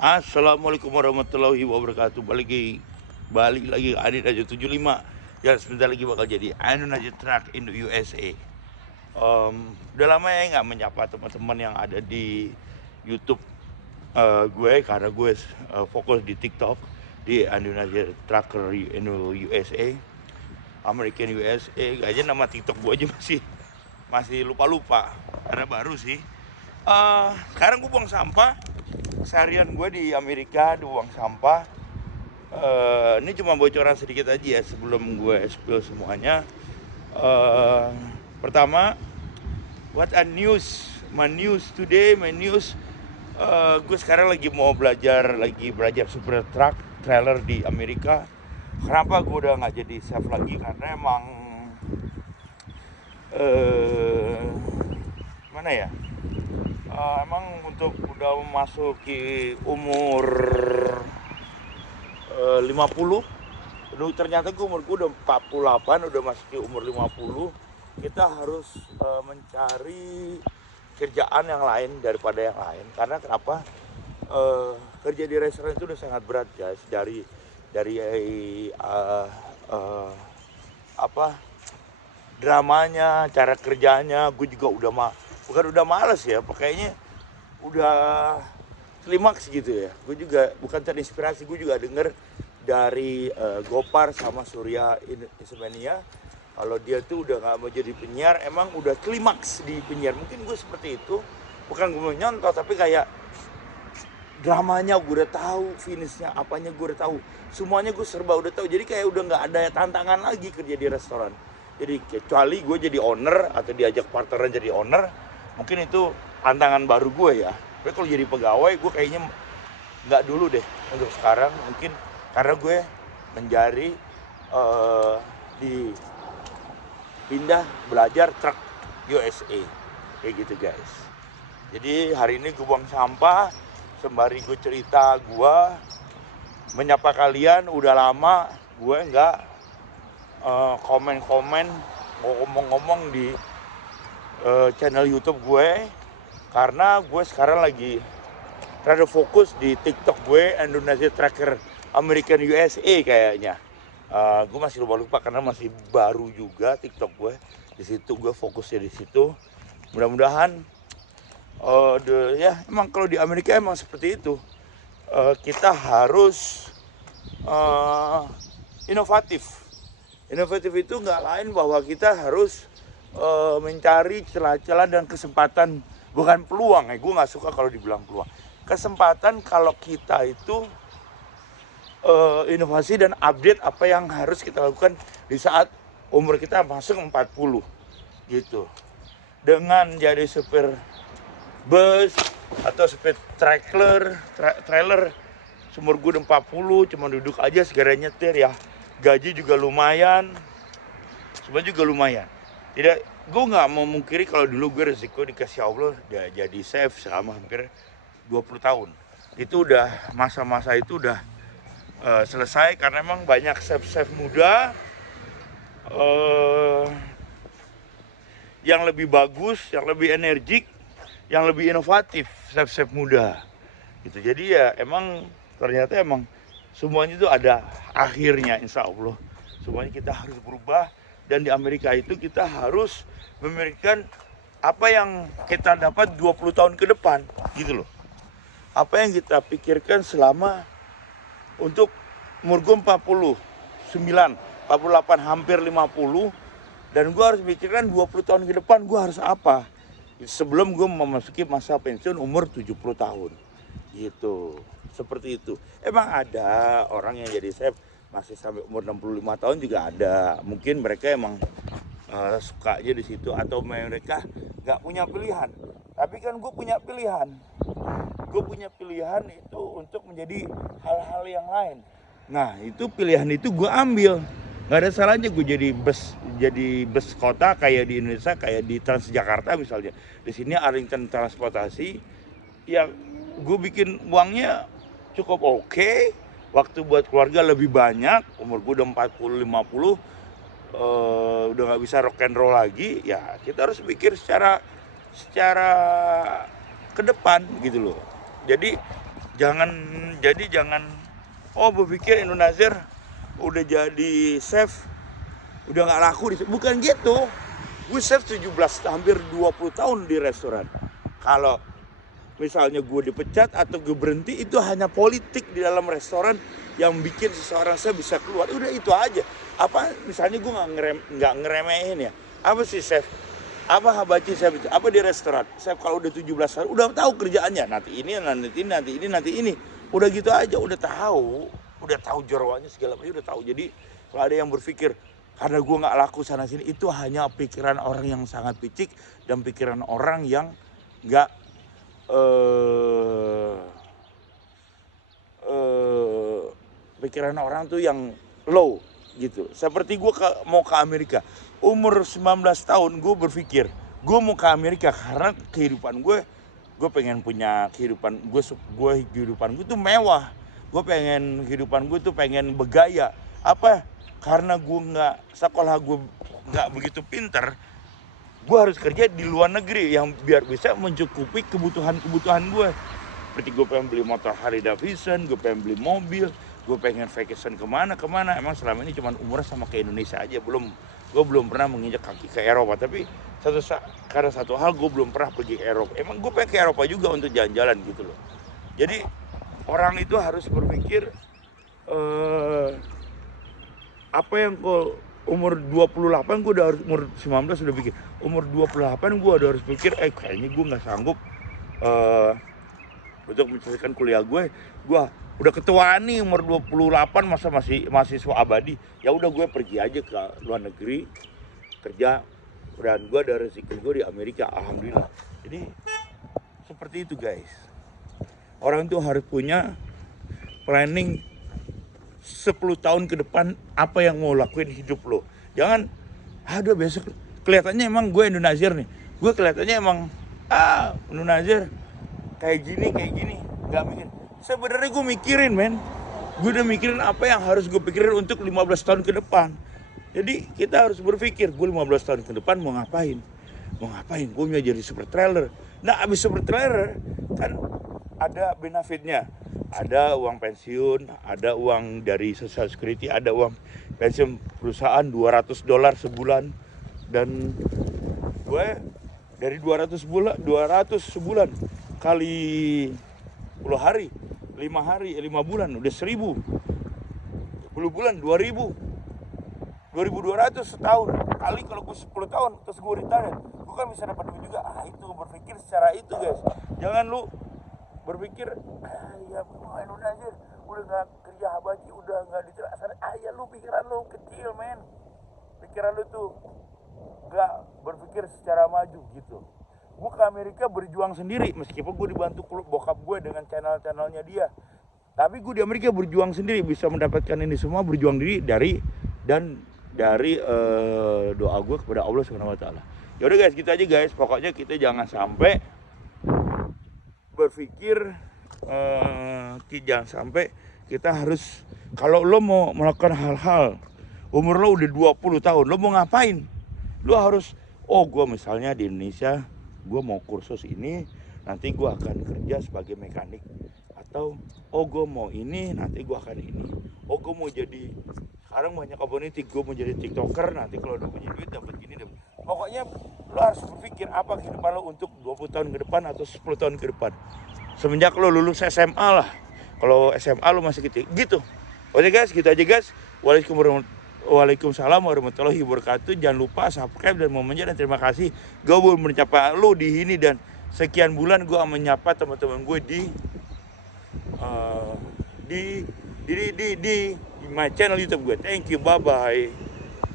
Assalamualaikum warahmatullahi wabarakatuh. Balik lagi Adi Raja 75 yang sebentar lagi bakal jadi Indonesia Truck in the USA. Udah lama ya nggak menyapa teman-teman yang ada di YouTube gue, karena gue fokus di TikTok di Indonesia Trucker in the USA, American USA. Aja nama TikTok gue aja masih lupa-lupa karena baru sih. Sekarang gue buang sampah. Seharian gue di Amerika buang sampah. Ini cuma bocoran sedikit aja ya sebelum gue spill semuanya. Pertama, what a news, my news today, gue sekarang lagi belajar super truck trailer di Amerika. Kenapa gue udah nggak jadi chef lagi? Karena emang mana ya? Emang untuk udah memasuki umur 50. Ternyata umur gue udah 48, udah masuki umur 50. Kita harus mencari kerjaan yang lain daripada yang lain. Karena kenapa? Kerja di restoran itu udah sangat berat, guys. Dari dramanya, cara kerjanya, gue juga bukan udah males ya, pakainya udah klimaks gitu ya. Gue juga bukan terinspirasi, gue juga denger dari Gopar sama Surya Insomnia kalau dia tuh udah nggak mau jadi penyiar, emang udah klimaks di penyiar. Mungkin gue seperti itu, bukan gue mau nyontoh, tapi kayak dramanya gue udah tahu, finishnya apanya gue udah tahu, semuanya gue serba udah tahu. Jadi kayak udah nggak ada tantangan lagi kerja di restoran. Jadi kecuali gue jadi owner atau diajak partneran jadi owner, mungkin itu tantangan baru gue ya. Tapi kalau jadi pegawai, gue kayaknya nggak dulu deh untuk sekarang. Mungkin karena gue menjadi pindah belajar truck USA kayak gitu, guys. Jadi hari ini gue buang sampah sembari gue cerita, gue menyapa kalian. Udah lama gue nggak komen-komen, ngomong-ngomong di channel YouTube gue, karena gue sekarang lagi rada fokus di TikTok gue, Indonesia Tracker American USA kayaknya. Gue masih lupa karena masih baru juga TikTok gue. Di situ gue fokusnya di situ. Mudah-mudahan ya emang kalau di Amerika emang seperti itu. Kita harus inovatif. Inovatif itu nggak lain bahwa kita harus mencari celah-celah dan kesempatan, bukan peluang ya. Gue nggak suka kalau dibilang peluang. Kesempatan kalau kita itu inovasi dan update apa yang harus kita lakukan di saat umur kita masuk 40 gitu. Dengan jadi supir bus atau supir trailer, umur gue udah 40, cuma duduk aja segera nyetir ya. Gaji juga lumayan, semua juga lumayan. Gue nggak mau mungkiri kalau dulu gue resiko dikasih Allah jadi chef selama hampir 20 tahun. Itu udah masa-masa itu udah selesai, karena emang banyak chef-chef muda yang lebih bagus, yang lebih energik, yang lebih inovatif, chef-chef muda gitu. Jadi ya emang ternyata emang semuanya itu ada akhirnya, insya Allah. Semuanya kita harus berubah, dan di Amerika itu kita harus memberikan apa yang kita dapat 20 tahun ke depan gitu loh. Apa yang kita pikirkan selama untuk umur gue 49, 48, hampir 50, dan gue harus pikirkan 20 tahun ke depan gue harus apa sebelum gue memasuki masa pensiun umur 70 tahun gitu. Seperti itu. Emang ada orang yang jadi chef masih sampai umur 65 tahun juga ada. Mungkin mereka emang sukanya di situ, atau mereka nggak punya pilihan. Tapi kan gue punya pilihan. Gue punya pilihan itu untuk menjadi hal-hal yang lain. Nah, itu pilihan itu gue ambil. Nggak ada salahnya gue jadi bus kota kayak di Indonesia, kayak di Transjakarta misalnya. Di sini Arlington Transportasi, ya gue bikin uangnya cukup oke. Waktu buat keluarga lebih banyak. Umur gue udah 40, 50, udah nggak bisa rock and roll lagi. Ya kita harus pikir secara ke depan gitu loh. Jadi jangan berpikir Indonesian udah jadi chef udah nggak laku bukan gitu. Gue chef 17 hampir 20 tahun di restoran. Kalau misalnya gue dipecat atau gue berhenti, itu hanya politik di dalam restoran yang bikin seseorang saya bisa keluar. Udah itu aja. Apa misalnya gue nggak ngeremehin ya. Apa sih chef? Apa habaci chef itu? Apa di restoran? Chef kalau udah 17 tahun udah tahu kerjaannya. Nanti ini. Udah gitu aja, udah tahu jeroannya segala macam, udah tahu. Jadi kalau ada yang berpikir karena gue nggak laku sana sini, itu hanya pikiran orang yang sangat picik dan pikiran orang yang nggak pikiran orang tuh yang low gitu. Seperti gue mau ke Amerika umur 19 tahun, gue berpikir gue mau ke Amerika karena kehidupan gue pengen punya kehidupan gue tuh mewah. Gue pengen kehidupan gue tuh pengen bergaya. Apa? Karena gue sekolah gue nggak begitu pintar, gue harus kerja di luar negeri yang biar bisa mencukupi kebutuhan gue. Seperti gue pengen beli motor Harley Davidson, gue pengen beli mobil, gue pengen vacation kemana. Emang selama ini cuma umrah sama ke Indonesia aja, gue belum pernah menginjak kaki ke Eropa. Tapi karena satu hal gue belum pernah pergi ke Eropa. Emang gue pengen ke Eropa juga untuk jalan-jalan gitu loh. Jadi orang itu harus berpikir apa yang umur 28 gue udah harus, umur 19 udah pikir, umur 28 gue udah harus pikir kayaknya gue nggak sanggup untuk menyelesaikan kuliah gue udah ketuaan nih umur 28, masa masih mahasiswa abadi. Ya udah gue pergi aja ke luar negeri kerja, dan gue ada rezeki gue di Amerika, alhamdulillah. Jadi seperti itu guys, orang tuh harus punya planning 10 tahun ke depan apa yang mau lakuin hidup lo. Jangan besok kelihatannya emang gue Indonesian nih, gue kelihatannya emang Indonesian kayak gini, nggak mikir. Sebenarnya gue mikirin gue udah mikirin apa yang harus gue pikirin untuk 15 tahun ke depan. Jadi kita harus berpikir, gue 15 tahun ke depan mau ngapain, gue mau jadi super trailer. Nah abis super trailer kan ada benefitnya, ada uang pensiun, ada uang dari social security, ada uang pensiun perusahaan $200 sebulan. Dan gue dari 200 sebulan kali 10 hari, 5 bulan udah 1.000, 10 bulan 2.200 setahun. Kali kalau gue 10 tahun terus gue retire, gue kan bisa dapat duit juga. Itu berpikir secara itu guys. Jangan lu berpikir ya mau Indonesia udah nggak kerja habaji, udah nggak diterasa. Ya lu pikiran lu kecil pikiran lu tuh nggak berpikir secara maju gitu. Gue ke Amerika berjuang sendiri, meskipun gue dibantu bokap gue dengan channelnya dia, tapi gue di Amerika berjuang sendiri, bisa mendapatkan ini semua berjuang diri dari doa gue kepada Allah Subhanahu Wa Taala. Ya udah guys, gitu aja guys. Pokoknya kita jangan sampai berpikir jangan sampai kita harus, kalau lo mau melakukan hal-hal umur lo udah 20 tahun, lo mau ngapain, lo harus gue misalnya di Indonesia gue mau kursus ini, nanti gue akan kerja sebagai mekanik. Atau gue mau ini, nanti gue akan ini. Gue mau jadi, sekarang banyak community, gue mau jadi tiktoker, nanti kalau udah punya duit dapat gini. Pokoknya lo harus berpikir apa kehidupan lo untuk 20 tahun ke depan atau 10 tahun ke depan. Semenjak lo lulus SMA lah. Kalau SMA lo masih gitu. Oke guys, gitu aja guys. Waalaikumsalam warahmatullahi wabarakatuh. Jangan lupa subscribe dan momennya, dan terima kasih. Gue belum menyapa lo di ini, dan sekian bulan gue menyapa teman-teman gue di my channel YouTube gue. Thank you, bye bye.